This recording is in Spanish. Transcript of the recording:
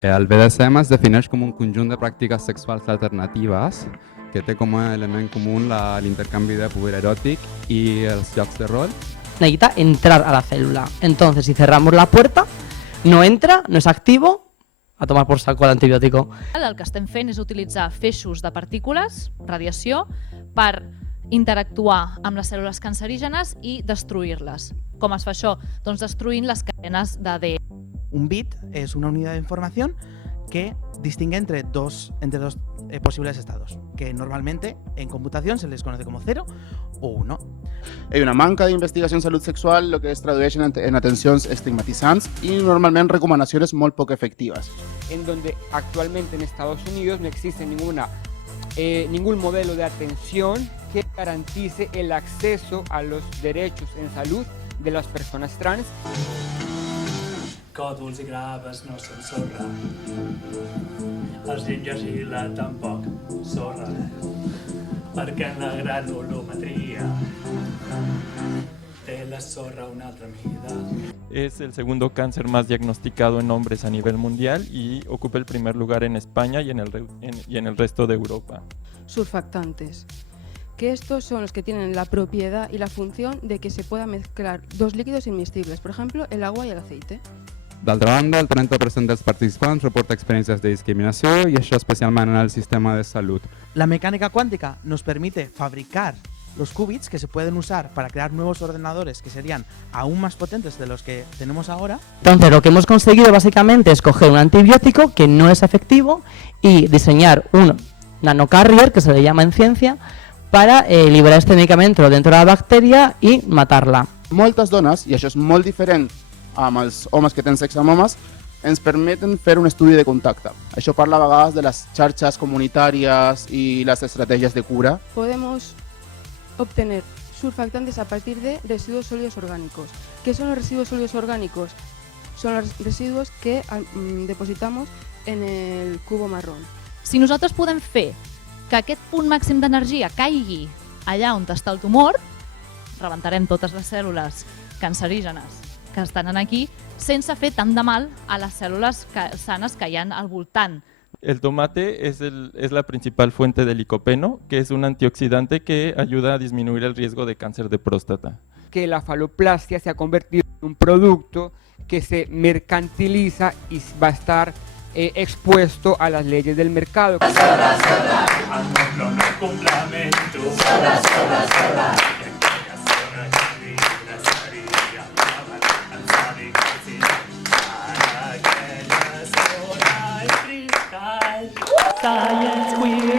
El BDSM es defineix com un conjunt de pràctiques sexuals alternatives que té com a element comú l'intercanvi de poder eròtic i els jocs de rol. Necesita entrar a la célula. Entonces, si cerramos la puerta, no entra, no es activo, a tomar por saco el antibiótico. El que estem fent és utilitzar feixos de partícules, radiació, per interactuar amb les cèl·lules cancerígenes i destruir-les. Com es fa això? Doncs destruint les cadenes d'ADN. Un bit es una unidad de información que distingue entre dos posibles estados, que normalmente en computación se les conoce como 0 o 1. Hay una manca d'investigació en salut sexual, el que es tradueix en atencions estigmatitzants i normalment recomanacions molt poc efectives. En donde actualmente en Estados Unidos no existe ningún modelo de atención que garantice el acceso a los derechos en salud de las personas trans. Còdols i graves no són sorra, els gingers i la tampoc sorra, perquè en la granulometria té la sorra una altra mida. Es el segundo cáncer más diagnosticado en hombres a nivel mundial y ocupa el primer lugar en España y en el resto de Europa. Surfactantes, que estos son los que tienen la propiedad y la función de que se pueda mezclar dos líquidos inmiscibles, por ejemplo, el agua y el aceite. D'altra banda, el 30% dels participants reporta experiencias de discriminació i això especialment en el sistema de salut. La mecánica cuántica nos permite fabricar los qubits que se pueden usar para crear nuevos ordenadores que serían aún más potentes de los que tenemos ahora. Entonces, lo que hemos conseguido básicamente es coger un antibiótico que no es efectivo y diseñar un nanocarrier, que se le llama en ciencia, para liberar este medicamento dentro de la bacteria y matarla. Moltes dones, i això és molt diferent amb els homes que tenen sexe amb homes, ens permeten fer un estudi de contacte. Això parla a vegades de les xarxes comunitàries i les estratègies de cura. Podemos obtener surfactantes a partir de residuos sólidos orgánicos. ¿Qué son los residuos sólidos orgánicos? Son los residuos que depositamos en el cubo marrón. Si nosaltres podem fer que aquest punt màxim d'energia caigui allà on està el tumor, rebentarem totes les cèl·lules cancerígenes que estan aquí sense fer tant de mal a les cèl·lules sanes que hi ha al voltant. El tomate es la principal fuente de licopeno, que es un antioxidante que ayuda a disminuir el riesgo de cáncer de próstata. Que la faloplastia se ha convertido en un producto que se mercantiliza y va a estar expuesto a las leyes del mercado. Science, we